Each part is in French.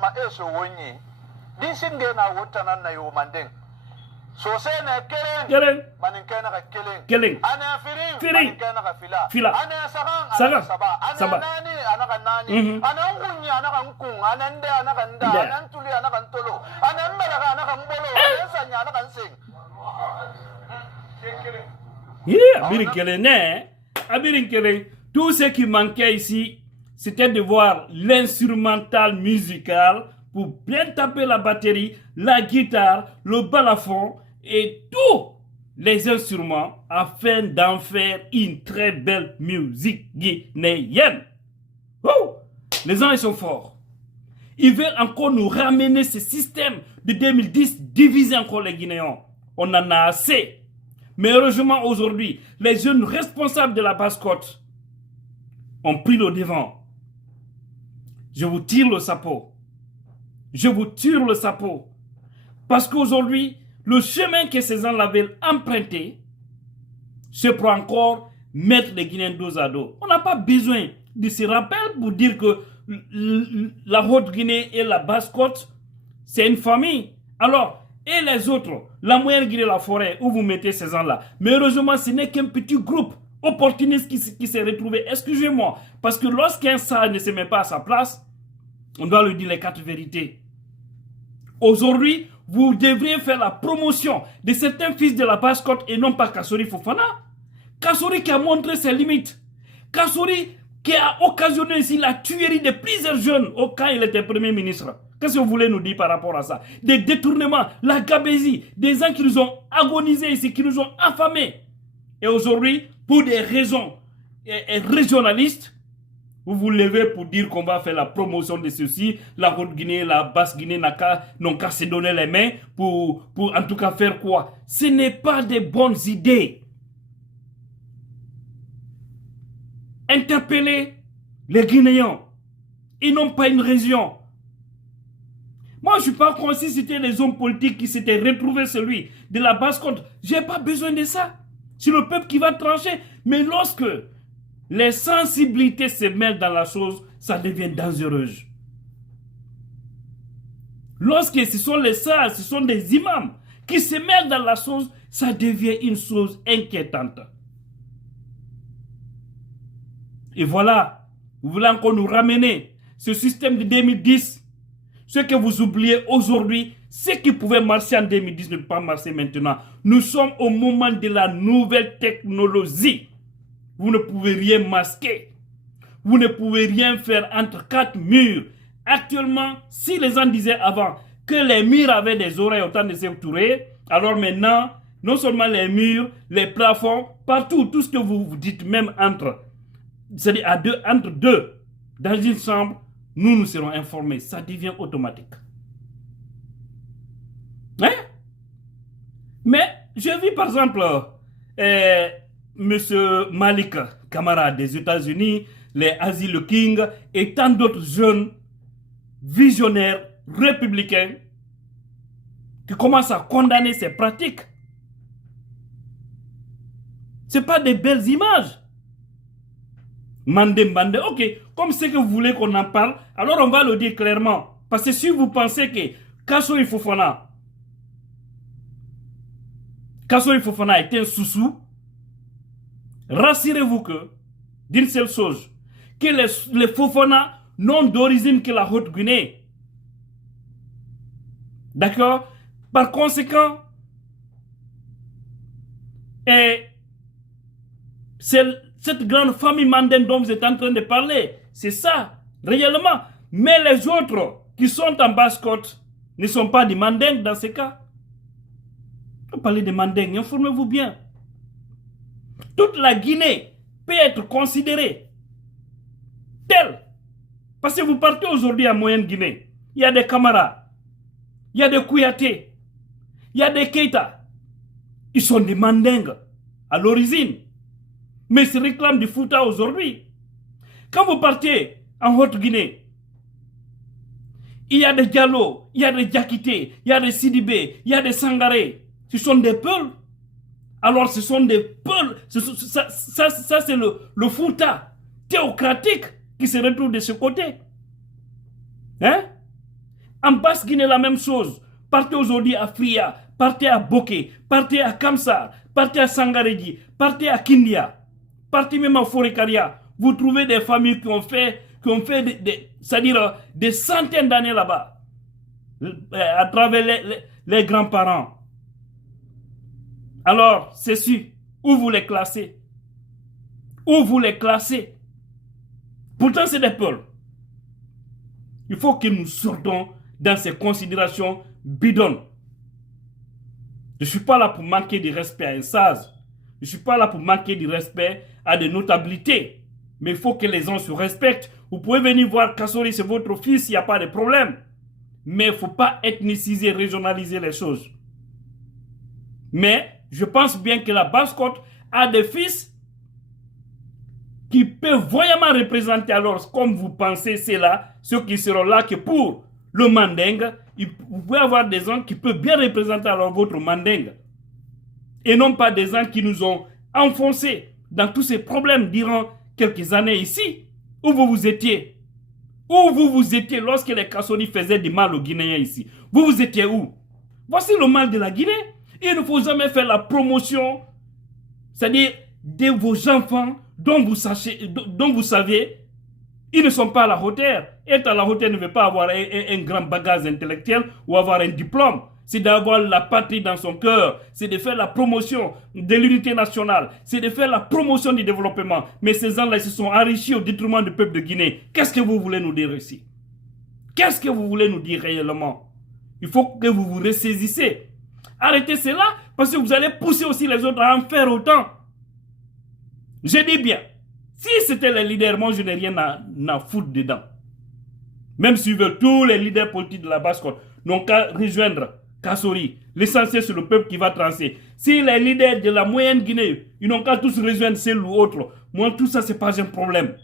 ma eso wonyi din singe na wotanan na yo mandeng so se na kelen manin kana ka kelen ana firin manin kana ka fila ana sagan saba nani ana ka nani ana kunya ana kan kun ana nde ana kan da ana tuli ana kan tolo ana mbela ana kan bolo ana sanya ana kan sing Abirin kelen. Tout ce qui manquait ici, c'était de voir l'instrumental musical pour bien taper la batterie, la guitare, le balafon et tous les instruments afin d'en faire une très belle musique guinéenne. Oh, les gens ils sont forts. Ils veulent encore nous ramener ce système de 2010, diviser encore les Guinéens. On en a assez. Mais heureusement aujourd'hui, les jeunes responsables de la Basse-Côte ont pris le devant. Je vous tire le chapeau. Je vous tire le chapeau. Parce qu'aujourd'hui, le chemin que ces gens-là veulent emprunter, c'est pour encore mettre les Guinéens dos à dos. On n'a pas besoin de ce rappel pour dire que la Haute-Guinée et la Basse-Côte, c'est une famille. Alors, et les autres, la moyenne Guinée, la forêt, où vous mettez ces gens-là. Mais heureusement, ce n'est qu'un petit groupe opportuniste qui s'est retrouvé. Excusez-moi, parce que lorsqu'un sage ne se met pas à sa place, on doit lui dire les 4 vérités. Aujourd'hui, vous devriez faire la promotion de certains fils de la Basse-Côte et non pas Kassori Fofana. Kassori qui a montré ses limites. Kassori qui a occasionné ici la tuerie de plusieurs jeunes quand il était Premier ministre. Qu'est-ce que vous voulez nous dire par rapport à ça? Des détournements, la gabésie, des gens qui nous ont agonisés ici, qui nous ont affamés. Et aujourd'hui, pour des raisons régionalistes, vous vous levez pour dire qu'on va faire la promotion de ceci, la Haute-Guinée, la Basse-Guinée n'ont qu'à se donner les mains pour en tout cas faire quoi? Ce n'est pas des bonnes idées. Interpeller les Guinéens. Ils n'ont pas une région. Moi, je ne suis pas contre si c'était les hommes politiques qui s'étaient retrouvés celui de la Basse-Côte. Je n'ai pas besoin de ça. C'est le peuple qui va trancher. Mais lorsque les sensibilités se mêlent dans la chose, ça devient dangereux. Lorsque ce sont les sages, ce sont des imams qui se mêlent dans la chose, ça devient une chose inquiétante. Et voilà, vous voulez encore nous ramener ce système de 2010. Ce que vous oubliez aujourd'hui, ce qui pouvait marcher en 2010 ne peut pas marcher maintenant. Nous sommes au moment de la nouvelle technologie. Vous ne pouvez rien masquer. Vous ne pouvez rien faire entre 4 murs. Actuellement, si les gens disaient avant que les murs avaient des oreilles autant de Sékou Touré, alors maintenant, non seulement les murs, les plafonds, partout, tout ce que vous dites, même c'est-à-dire entre deux, dans une chambre, nous serons informés. Ça devient automatique. Hein? Mais j'ai vu par exemple M. Malik Kamara des États-Unis, les Asile King et tant d'autres jeunes visionnaires républicains qui commencent à condamner ces pratiques. Ce n'est pas des belles images. Mandé, ok, comme c'est que vous voulez qu'on en parle, alors on va le dire clairement. Parce que si vous pensez que Kassori Fofana est un sous-sous, rassurez-vous que, d'une seule chose, que les Fofana n'ont d'origine que la Haute-Guinée. D'accord? Par conséquent, c'est cette grande famille Mandeng dont vous êtes en train de parler. C'est ça, réellement. Mais les autres qui sont en Basse-Côte ne sont pas des Mandeng dans ce cas. On parle de Mandeng, informez-vous bien. Toute la Guinée peut être considérée telle. Parce que vous partez aujourd'hui en Moyenne-Guinée. Il y a des Camara, il y a des Kouyaté, il y a des Keita. Ils sont des Mandeng à l'origine. Mais ils se réclament du Fouta aujourd'hui. Quand vous partez en Haute-Guinée, il y a des Diallo, il y a des Diakité, il y a des Sidibé, il y a des Sangaré. Ce sont des Peuls. Alors ce sont des Peuls. Ça c'est le Fouta théocratique qui se retrouve de ce côté. Hein? En Basse-Guinée, la même chose. Partez aujourd'hui à Fria, partez à Boké, partez à Kamsar, partez à Sangaredji, partez à Kindia, partez même à Forekaria. Vous trouvez des familles qui ont fait c'est-à-dire des centaines d'années là-bas, à travers les grands-parents. Alors, c'est sûr, où vous les classez? Où vous les classez? Pourtant, c'est des peuples. Il faut que nous sortons dans ces considérations bidonnes. Je ne suis pas là pour manquer de respect à un sage. Je ne suis pas là pour manquer de respect à des notabilités. Mais il faut que les gens se respectent. Vous pouvez venir voir Kassori, c'est votre fils, il n'y a pas de problème. Mais il ne faut pas ethniciser, régionaliser les choses. Mais je pense bien que la Basse-Côte a des fils qui peuvent voyamment représenter alors, comme vous pensez, c'est là, ceux qui seront là que pour le Mandingue, vous pouvez avoir des gens qui peuvent bien représenter alors votre Mandingue. Et non pas des gens qui nous ont enfoncés dans tous ces problèmes durant quelques années ici, où vous étiez. Où vous étiez lorsque les Kassori faisaient du mal aux Guinéens ici. Vous étiez où? Voici le mal de la Guinée. Il ne faut jamais faire la promotion, c'est-à-dire de vos enfants dont vous savez, ils ne sont pas à la hauteur. Être à la hauteur ne veut pas avoir un grand bagage intellectuel ou avoir un diplôme. C'est d'avoir la patrie dans son cœur. C'est de faire la promotion de l'unité nationale. C'est de faire la promotion du développement. Mais ces gens-là se sont enrichis au détriment du peuple de Guinée. Qu'est-ce que vous voulez nous dire ici? Qu'est-ce que vous voulez nous dire réellement? Il faut que vous vous ressaisissez. Arrêtez cela parce que vous allez pousser aussi les autres à en faire autant. Je dis bien, si c'était les leaders, moi je n'ai rien à foutre dedans. Même s'ils veulent, tous les leaders politiques de la Basse-Côte n'ont qu'à rejoindre Kassori. L'essentiel, c'est le peuple qui va trancher. Si les leaders de la moyenne Guinée, ils n'ont qu'à tous rejoindre celle ou autre, moi tout ça, ce n'est pas un problème.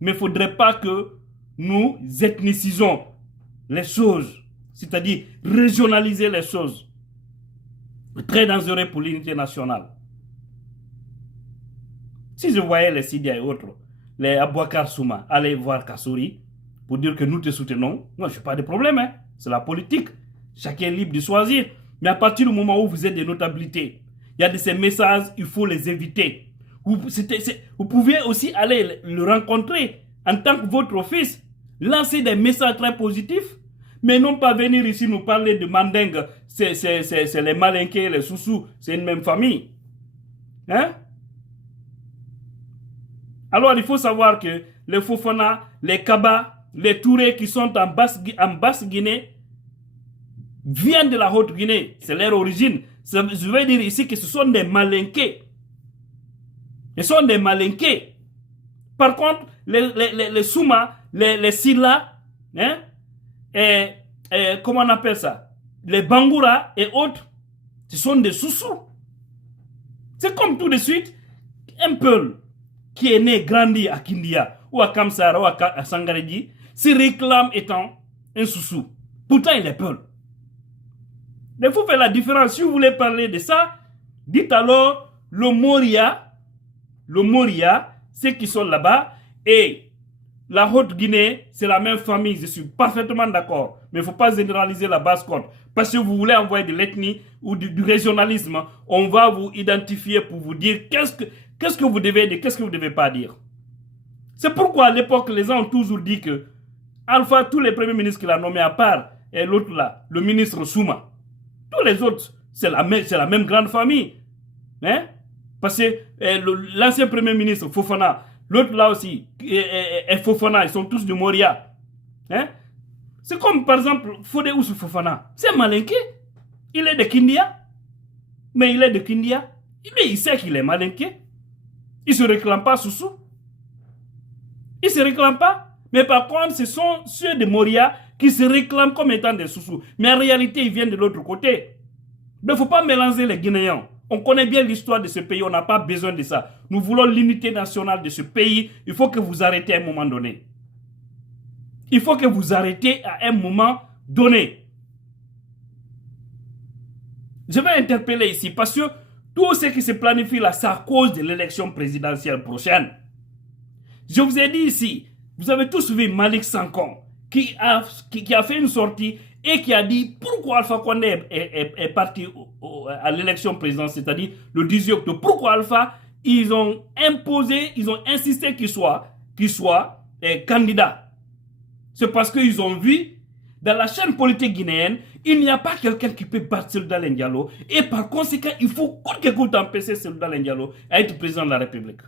Mais il ne faudrait pas que nous ethnicisons les choses, c'est-à-dire régionaliser les choses. Très dangereux pour l'unité nationale. Si je voyais les Sidia et autres, les Abouakar Souma, aller voir Kassori pour dire que nous te soutenons, moi je n'ai pas de problème. Hein. C'est la politique. Chacun est libre de choisir. Mais à partir du moment où vous êtes des notabilités, il y a de ces messages, il faut les éviter. Vous pouvez aussi aller le rencontrer en tant que votre fils, lancer des messages très positifs, mais non pas venir ici nous parler de Mandingue, c'est les Malinqués, les Soussous, c'est une même famille. Hein? Alors il faut savoir que les Fofana, les Kaba, les Touré qui sont en Basse-Guinée viennent de la Haute-Guinée. C'est leur origine. Je veux dire ici que ce sont des Malinqués. Ce sont des Malinqués. Par contre, les Souma, les Silla, hein, comment on appelle ça? Les Bangoura et autres, ce sont des Soussous. C'est comme tout de suite un peuple qui est né, grandi à Kindia, ou à Kamsara, ou à Sangaredji, se réclame étant un Soussou. Pourtant, il est peul. Il faut faire la différence. Si vous voulez parler de ça, dites alors le Moria, ceux qui sont là-bas, et la Haute-Guinée, c'est la même famille. Je suis parfaitement d'accord. Mais il ne faut pas généraliser la Basse-Côte. Parce que vous voulez envoyer de l'ethnie ou du régionalisme, on va vous identifier pour vous dire qu'est-ce que vous devez dire, qu'est-ce que vous ne devez pas dire. C'est pourquoi à l'époque, les gens ont toujours dit que Alpha, tous les premiers ministres qu'il a nommés à part, et l'autre là, le ministre Souma, tous les autres, c'est la même grande famille. Hein? Parce que l'ancien premier ministre Fofana, l'autre là aussi, et Fofana, ils sont tous du Moria. Hein? C'est comme par exemple Fodé Oussou Fofana. C'est Malinké. Il est de Kindia. Mais il est de Kindia. Il sait qu'il est Malinké. Il ne se réclame pas Soussou. Il ne se réclame pas. Mais par contre, ce sont ceux de Moria qui se réclament comme étant des Soussous. Mais en réalité, ils viennent de l'autre côté. Il ne faut pas mélanger les Guinéens. On connaît bien l'histoire de ce pays. On n'a pas besoin de ça. Nous voulons l'unité nationale de ce pays. Il faut que vous arrêtez à un moment donné. Il faut que vous arrêtez à un moment donné. Je vais interpeller ici parce que tout ce qui se planifie là, c'est à cause de l'élection présidentielle prochaine. Je vous ai dit ici, vous avez tous vu Malick Sankon, qui a fait une sortie et qui a dit pourquoi Alpha Condé est parti à l'élection présidentielle, c'est-à-dire le 18 octobre. Pourquoi Alpha, ils ont insisté qu'il soit candidat. C'est parce qu'ils ont vu dans la chaîne politique guinéenne, il n'y a pas quelqu'un qui peut battre Cellou Dalein Diallo. Et par conséquent, il faut coûte que coûte empêcher Cellou Dalein Diallo à être président de la République.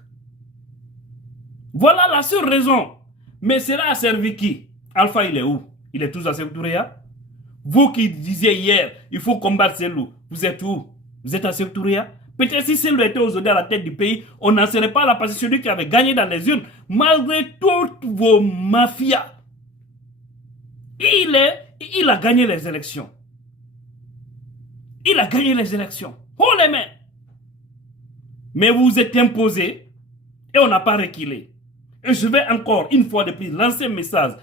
Voilà la seule raison. Mais cela a servi qui? Alpha, il est où? Il est toujours à Sékou Touré. Vous qui disiez hier, il faut combattre Cellou, vous êtes où? Vous êtes à Sékou Touré? Peut-être si Cellou était aujourd'hui à la tête du pays, on n'en serait pas là parce que celui qui avait gagné dans les urnes, malgré toutes vos mafias, il a gagné les élections. Il a gagné les élections. Oh les mains! Mais vous vous êtes imposé et on n'a pas reculé. Et je vais encore, une fois de plus, lancer un message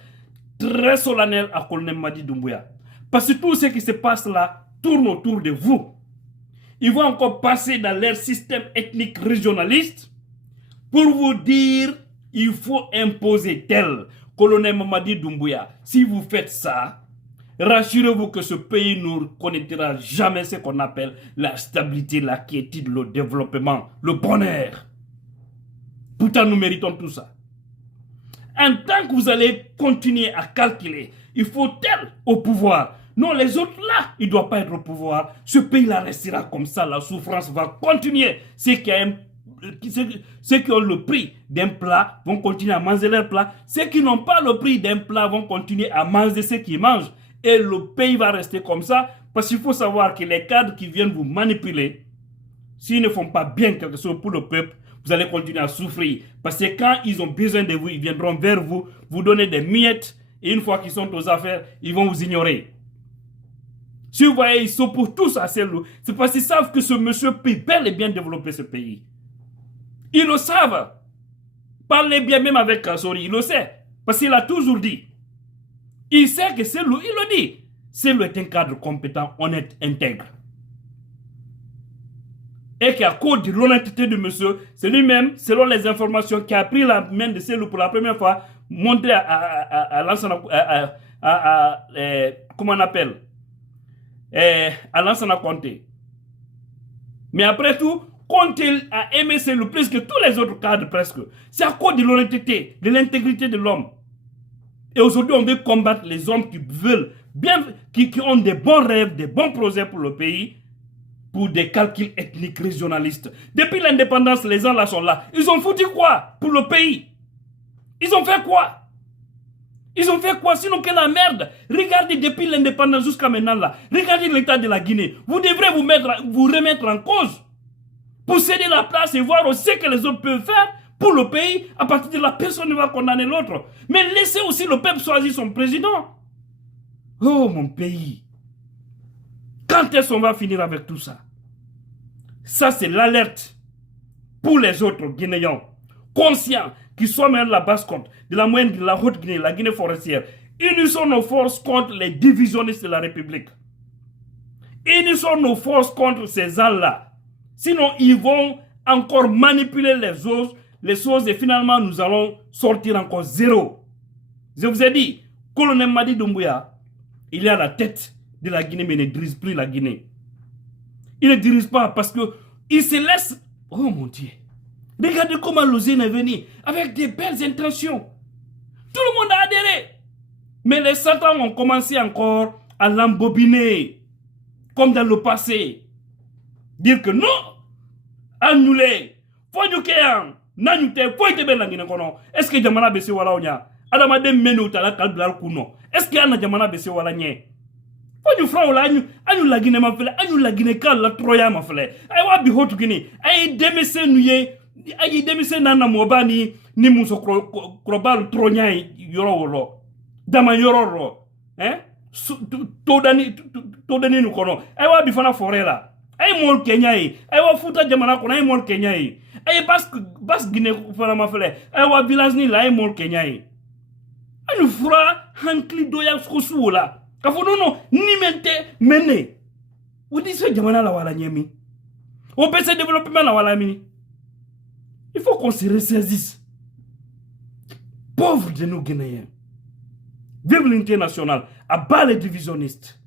très solennel à Colonel Mamadi Doumbouya. Parce que tout ce qui se passe là tourne autour de vous. Ils vont encore passer dans leur système ethnique régionaliste pour vous dire il faut imposer tel. Colonel Mamadi Doumbouya, si vous faites ça, rassurez-vous que ce pays ne connaîtra jamais ce qu'on appelle la stabilité, la quiétude, le développement, le bonheur. Pourtant, nous méritons tout ça. En tant que vous allez continuer à calculer, il faut tel au pouvoir. Non, les autres là, ils ne doivent pas être au pouvoir. Ce pays-là restera comme ça, la souffrance va continuer. Ceux qui ont le prix d'un plat vont continuer à manger leur plat. Ceux qui n'ont pas le prix d'un plat vont continuer à manger ce qu'ils mangent. Et le pays va rester comme ça. Parce qu'il faut savoir que les cadres qui viennent vous manipuler, s'ils ne font pas bien quelque chose pour le peuple, vous allez continuer à souffrir. Parce que quand ils ont besoin de vous, ils viendront vers vous, vous donner des miettes. Et une fois qu'ils sont aux affaires, ils vont vous ignorer. Si vous voyez, ils s'opposent tous à Cellou, c'est parce qu'ils savent que ce monsieur peut bel et bien développer ce pays. Ils le savent. Parlez bien même avec Kassori, il le sait. Parce qu'il a toujours dit. Il sait que Cellou, il le dit. Cellou est un cadre compétent, honnête, intègre. Et qu'à cause de l'honnêteté de monsieur, c'est lui-même, selon les informations, qui a pris la main de Cellou pour la première fois, montré comment on appelle, à Lansana Conté. Mais après tout, Conté a aimé Cellou plus que tous les autres cadres presque. C'est à cause de l'honnêteté, de l'intégrité de l'homme. Et aujourd'hui, on veut combattre les hommes qui veulent, bien, qui ont des bons rêves, des bons projets pour le pays, pour des calculs ethniques régionalistes. Depuis l'indépendance, les gens là sont là. Ils ont foutu quoi pour le pays? Ils ont fait quoi? Ils ont fait quoi sinon que la merde? Regardez depuis l'indépendance jusqu'à maintenant là. Regardez l'état de la Guinée. Vous devrez vous remettre en cause pour céder la place et voir aussi ce que les autres peuvent faire pour le pays. À partir de là, personne ne va condamner l'autre. Mais laissez aussi le peuple choisir son président. Oh mon pays. Quand est-ce qu'on va finir avec tout ça? Ça c'est l'alerte pour les autres Guinéens conscients qui sont même la basse-côte, de la moyenne de la Haute-Guinée, la Guinée forestière. Unissons nos forces contre les divisionnistes de la République. Unissons nos forces contre ces gens-là. Sinon, ils vont encore manipuler les choses et finalement, nous allons sortir encore zéro. Je vous ai dit, Colonel Mamadi Doumbouya, il est à la tête de la Guinée, mais il ne dirige plus la Guinée. Il ne dirige pas parce qu'il se laisse... Oh mon Dieu! Regardez comment l'osine est venu avec des belles intentions. Tout le monde a adhéré. Mais les satans ont commencé encore à l'embobiner, comme dans le passé. Dire que non, annuler, Foyukeyan, Nanyute, Foytebe Langine Kono. Est-ce que Jamana Bese Wala Onya? Adamade Menu Tala Kalblar Kuno. Est-ce qu'il y a un Jamana Bese Wala Nye? Foyu Frau Lanyu, Anu Lagine Mafele, Anu Lagine Kal la Troya Mafele. I want be hot Guinea. I demese Nuye. Ayi demise nana mobani ni muso krobal tronyai yororo dama yororo todani nu kono aywa bifana forela ay mol kenyai aywa futa jamana kono ay mol kenyai ay bas gine fana mafele aywa village ni la ay mol kenyai anu fura hankli doya skosuola kafonono nimente mene wodi se jamana la wala nyemi o pese développement la wala mini. Il faut qu'on se ressaisisse. Pauvres de nos Guinéens. Vive l'unité nationale. À bas les divisionnistes.